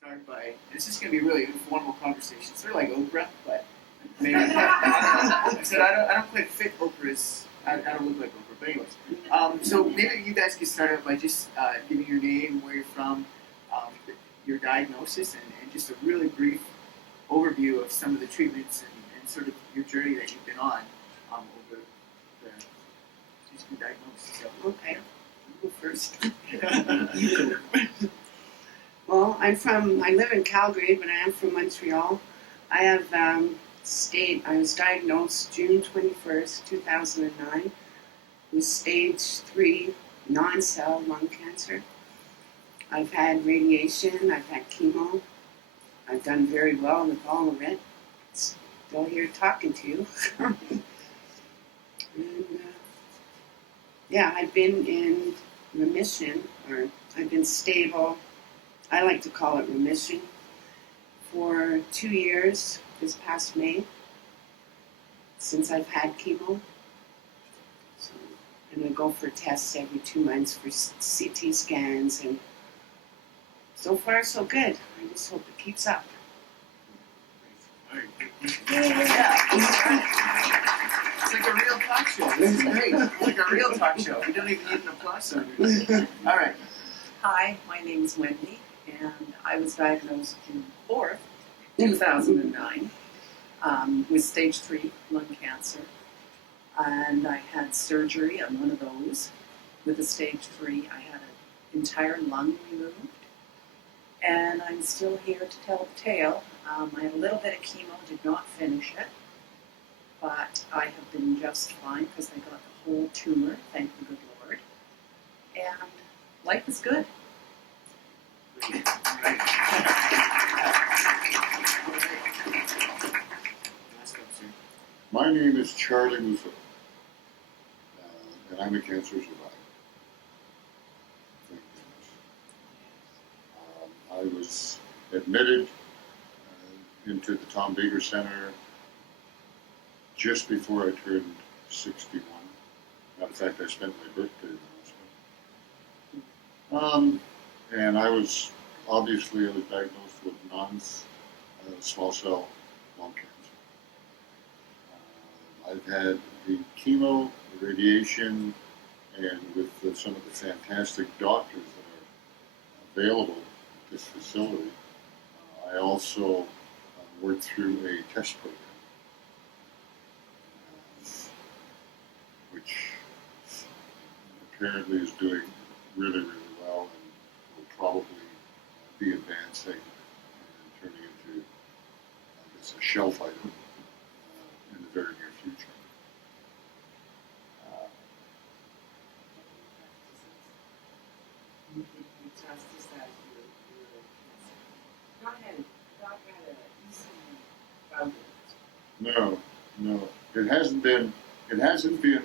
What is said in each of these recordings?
start by, this is going to be really informal conversation, sort of like Oprah, but maybe I said I don't quite fit Oprah's. I don't look like Oprah, but anyways. So maybe you guys could start out by just giving your name, where you're from, your diagnosis, and just a really brief overview of some of the treatments and sort of your journey that you've been on over the just the diagnosis. So, Okay, I'll go first. you go. Well, I live in Calgary, but I am from Montreal. I have I was diagnosed June 21st, 2009 with stage 3 non-cell lung cancer. I've had radiation, I've had chemo. I've done very well with all of it. Still here talking to you. And, yeah, I've been in remission, or I've been stable. I like to call it remission for 2 years this past May since I've had chemo. So, and I go for tests every 2 months for CT scans, and so far so good. I just hope it keeps up. Yeah. It's like a real talk show. This is great. It's like a real talk show. We don't even need an applause song. All right. Hi, my name's Wendy, and I was diagnosed June 4th, 2009, with stage 3 lung cancer. And I had surgery on one of those. With a stage 3, I had an entire lung removed. And I'm still here to tell the tale. I had a little bit of chemo, did not finish it. But I have been just fine because I got the whole tumor, thank the good Lord. And life is good. My name is Charlie Musso, and I'm a cancer survivor. Thank goodness. I was admitted into the Tom Baker Center just before I turned 61. In fact, I spent my birthday in the hospital. And I was diagnosed with non-small cell lung cancer. I've had the chemo, the radiation, and with some of the fantastic doctors that are available at this facility, I also worked through a test program, which apparently is doing really, really well and will probably be advancing and turning into, I guess, a shelf item in the very near future. No, it hasn't been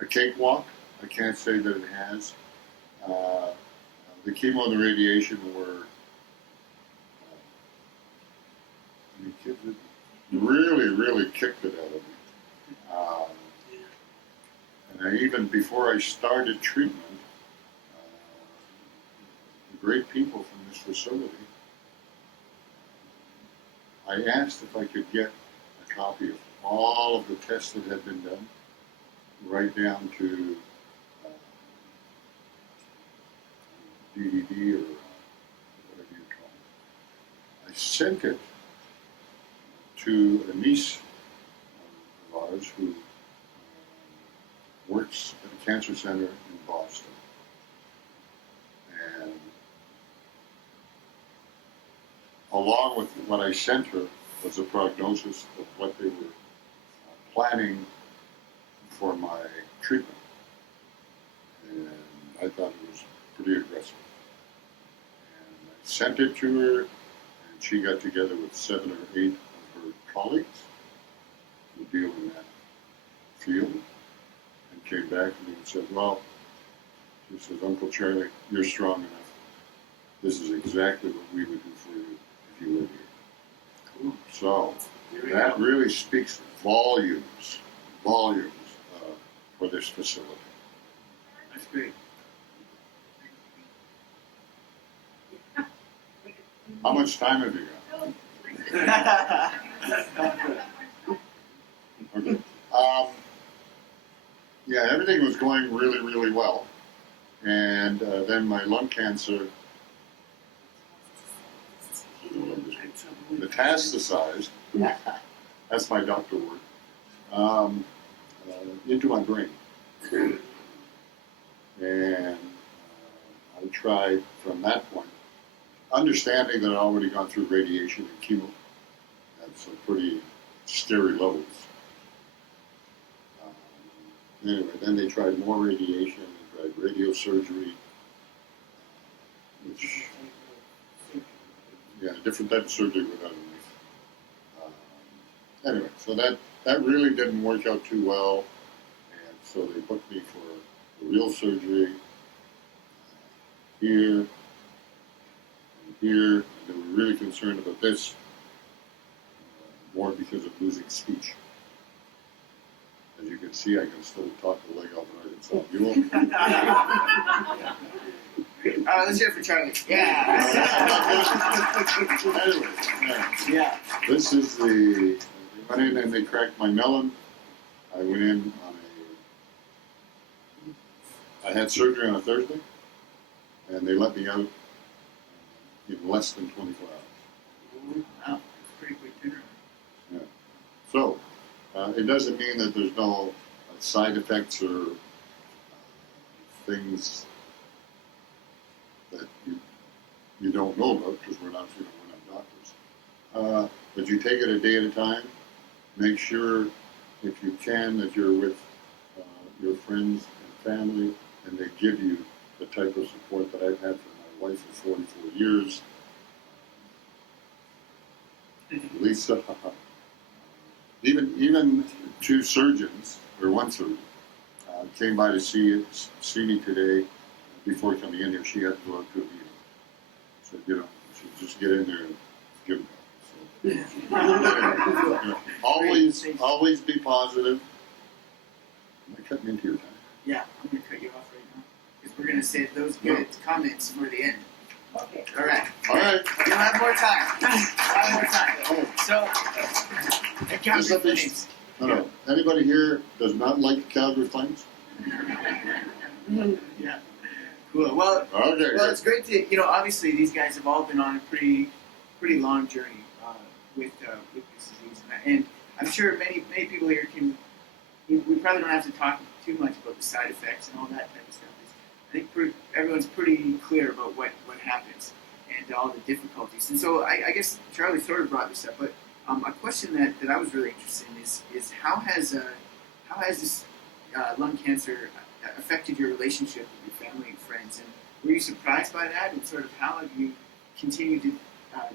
a cakewalk. I can't say that it has. The chemo and the radiation were really, really kicked it out of me. And even before I started treatment, the great people from this facility, I asked if I could get a copy of all of the tests that had been done, right down to DVD or whatever you call it. I sent it to a niece of ours who works at a cancer center in Boston. And along with what I sent her was a prognosis of what they were planning for my treatment. And I thought it was pretty aggressive. And I sent it to her, and she got together with 7 or 8 of her colleagues who deal in that field, and came back to me and said, well, she says, Uncle Charlie, you're strong enough. This is exactly what we would do for you if you lived here. Cool. So that really speaks volumes for this facility. That's great. How much time have you got? Okay. Yeah, everything was going really, really well. And then my lung cancer metastasized. That's my doctor word. Into my brain. And I tried from that point, understanding that I'd already gone through radiation and chemo at some pretty scary levels. Anyway, then they tried more radiation, they tried radiosurgery, which, yeah, a different type of surgery without a knife. Anyway, so that really didn't work out too well, and so they booked me for the real surgery here and here. And they were really concerned about this, more because of losing speech. As you can see, I can still talk the leg off right inside. You won't. Let's hear it for Charlie. Yeah. Anyway, Yeah. this is they went in and they cracked my melon. I went in on I had surgery on a Thursday, and they let me out in less than 24 hours. Wow, it's pretty quick turnaround. So, it doesn't mean that there's no side effects or things that you don't know about, because we're not doctors. But you take it a day at a time. Make sure, if you can, that you're with your friends and family, and they give you the type of support that I've had from my wife for 44 years. Lisa, even two surgeons, or one surgeon, came by to see me today before coming in here. She had to go out to a meeting. So, just get in there and give it up. So, always be positive. Am I cutting into your time? Yeah, I'm going to cut you off right now, because we're going to save those good comments for the end. Okay. All right. You'll have more time. So, Just let me- No. Anybody here does not like the Calgary Flames? Yeah. Cool. Well, Okay. it's great to, obviously these guys have all been on a pretty long journey with this disease, and I'm sure many people here we probably don't have to talk too much about the side effects and all that type of stuff. I think everyone's pretty clear about what happens and all the difficulties. And so I guess Charlie sort of brought this up, but a question that I was really interested in is how has this lung cancer affected your relationship with your family and friends? And were you surprised by that? And sort of how have you continued to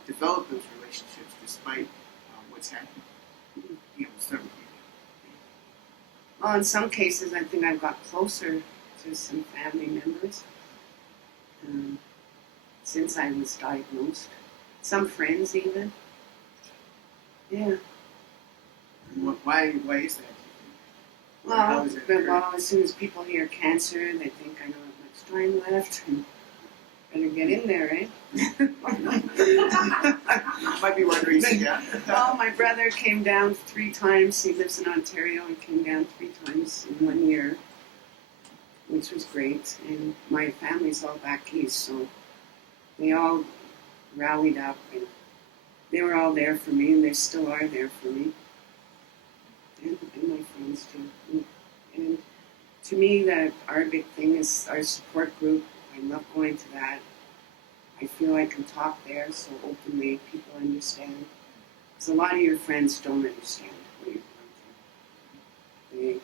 develop those relationships despite what's happening? We'll start with you. Well, in some cases, I think I've got closer to some family members since I was diagnosed. Some friends, even. Yeah. Why is that? Well, How is it occurred? as soon as people hear cancer, they think I don't have much time left, and better get in there, eh? Might be one reason, yeah. Well, my brother came down 3 times. He lives in Ontario. He came down 3 times in 1 year, which was great. And my family's all back east, so they all rallied up, and they were all there for me, and they still are there for me. And my friends too. And to me, our big thing is our support group. I love going to that. I feel I can talk there so openly people understand. Because a lot of your friends don't understand what you're going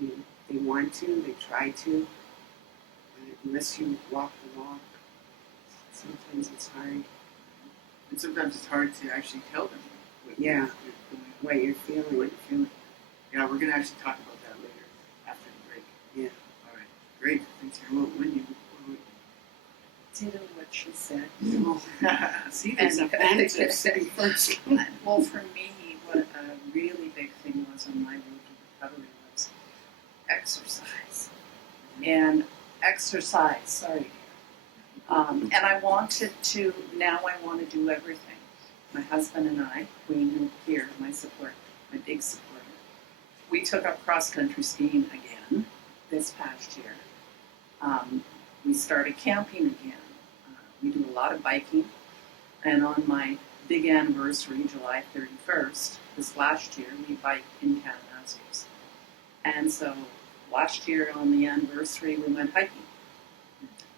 through. They want to, they try to, but unless you walk the walk, sometimes it's hard. And sometimes it's hard to actually tell them what Yeah. you're going What you're what feeling. you're feeling. Yeah, we're going to actually talk about that later after the break. Yeah. All right. Great. Thanks, Aaron. What would you? Ditto what she said. See, there's a fantasy sitting first. Well, for me, what a really big thing was on my road to recovery was exercise. And exercise, sorry, And I wanted to, now I want to do everything. My husband and I, Queen here, my big supporter, we took up cross-country skiing again this past year. We started camping again. We do a lot of biking. And on my big anniversary, July 31st, this last year, we biked in Kananaskis. And so last year on the anniversary, we went hiking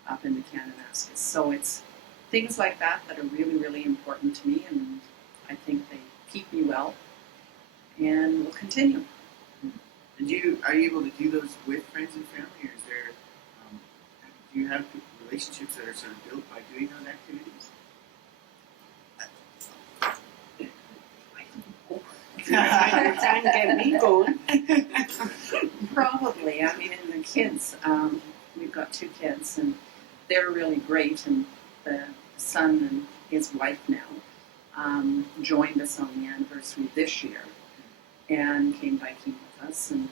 up in the Kananaskis. So it's things like that that are really, really important to me, and I think they keep me well, and will continue. And are you able to do those with friends and family, or is there, do you have relationships that are sort of built by doing those activities? You're trying to get me going. Probably. I mean, and the kids, we've got 2 kids, and they're really great. And the son and his wife now joined us on the anniversary this year and came biking with us. And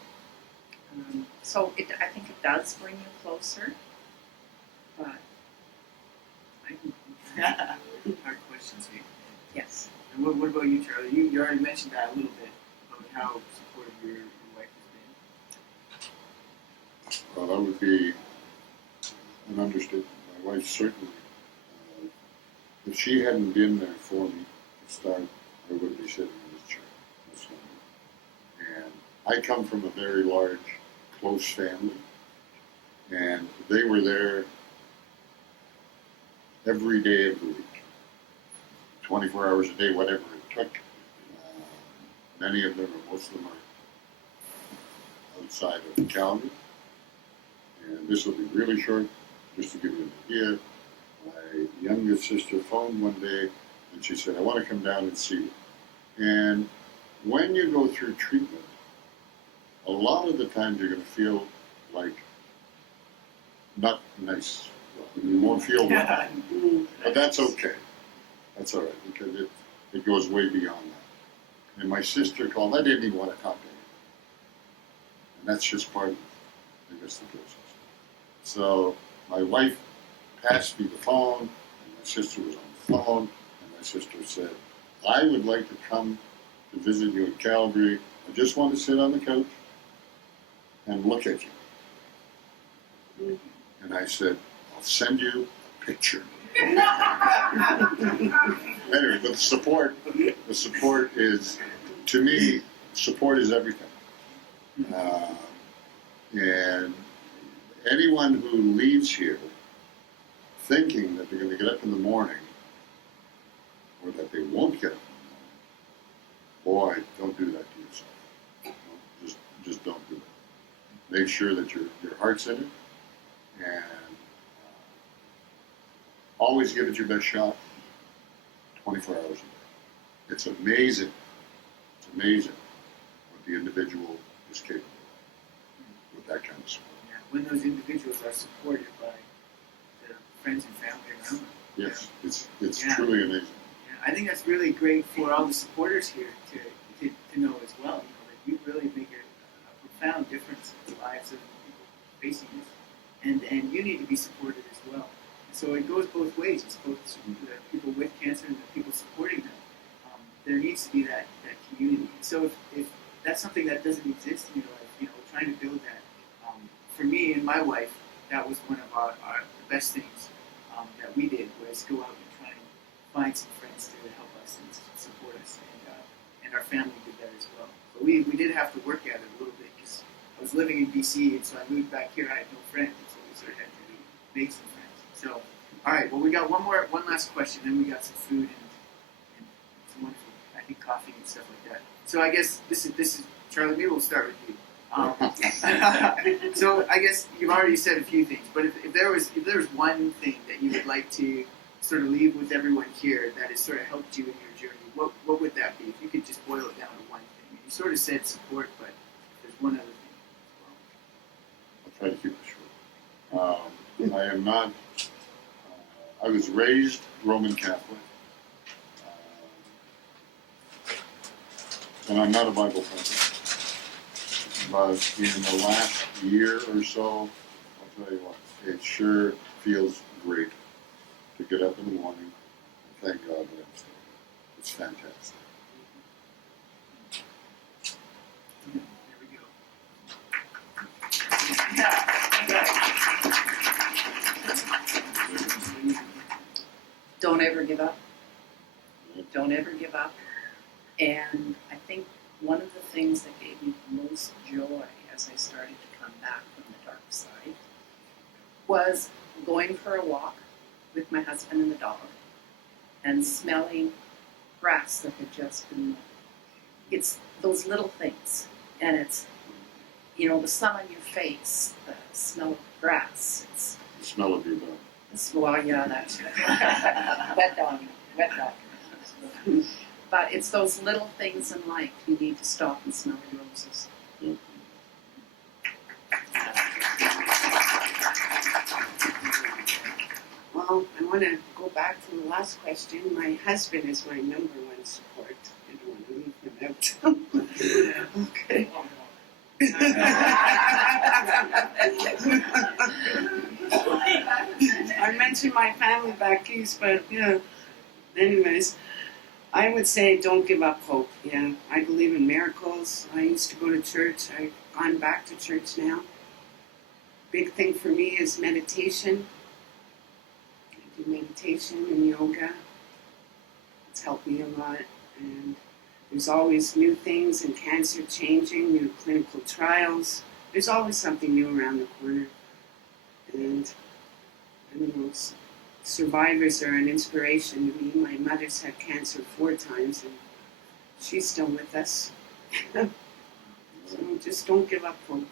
so I think it does bring you closer. But Hard questions here. yes. And what about you, Charlie? You already mentioned that a little bit about how supportive your wife has been. Well, that would be an understatement. My wife certainly, if she hadn't been there for me to start, I wouldn't be sitting in this chair this morning. And I come from a very large, close family, and they were there every day of the week, 24 hours a day, whatever it took. Many of them, or most of them, are outside of Calgary. And this will be really short, just to give you an idea. My youngest sister phoned one day, and she said, I want to come down and see you. And when you go through treatment, a lot of the times you're going to feel like not nice. You won't feel well. But that's okay. That's all right, because it goes way beyond that. And my sister called. I didn't even want to talk to her. And that's just part of, I guess, the process. So my wife passed me the phone, and my sister was on the phone, and my sister said, I would like to come to visit you in Calgary. I just want to sit on the couch and look at you. And I said, I'll send you a picture. Anyway, but the support is, to me, support is everything. And anyone who leaves here thinking that they're going to get up in the morning, or that they won't get up in the morning, boy, don't do that to yourself. Just don't do it. Make sure that your heart's in it, and always give it your best shot, 24 hours a day. It's amazing what the individual is capable of with that kind of support. Yeah, when those individuals are supported by their friends and family around them. Yes, it's Yeah. truly amazing. Yeah, I think that's really great for all the supporters here to know as well. You know, that you really make a profound difference in the lives of people facing this, and you need to be supported as well. So it goes both ways. It's both the people with cancer and the people supporting them. There needs to be that community. So if that's something that doesn't exist in your life, you know, trying to build that. For me and my wife, that was one of the best things that we did, was go out and try and find some friends to help us and support us, and our family did that as well. But we did have to work at it a little bit, because I was living in BC, and so I moved back here. I had no friends, so we sort of had to make some friends. So, all right. Well, we got one last question, then we got some food and some wonderful, I think, coffee and stuff like that. So I guess this is Charlie. Maybe we'll start with you. So I guess you've already said a few things, but if there was one thing that you would like to sort of leave with everyone here that has sort of helped you in your journey, what would that be? If you could just boil it down to one thing. You sort of said support, but if there's one other thing as well. I'll try to keep it short. I am not. I was raised Roman Catholic, and I'm not a Bible thumper. But in the last year or so, I'll tell you what, it sure feels great to get up in the morning and thank God that I'm still here. It's fantastic. There we go. Yeah. Don't ever give up. Don't ever give up. And I think one of the things that gave me the most joy as I started to come back from the dark side was going for a walk with my husband and the dog and smelling grass that had just been mown. It's those little things. And it's, you know, the sun on your face, the smell of grass. It's, The smell of your dog. well, yeah, that's wet dog. But it's those little things in life you need to stop and smell the roses. Well, I want to go back to the last question. My husband is my number one support. I don't want to leave him out. Okay. I mentioned my family back east, but yeah. Anyways, I would say don't give up hope. Yeah, I believe in miracles. I used to go to church. I've gone back to church now. Big thing for me is meditation. I do meditation and yoga. It's helped me a lot. And there's always new things in cancer changing, new clinical trials. There's always something new around the corner. And I don't know, survivors are an inspiration to me. My mother's had cancer 4 times and she's still with us. So just don't give up hope.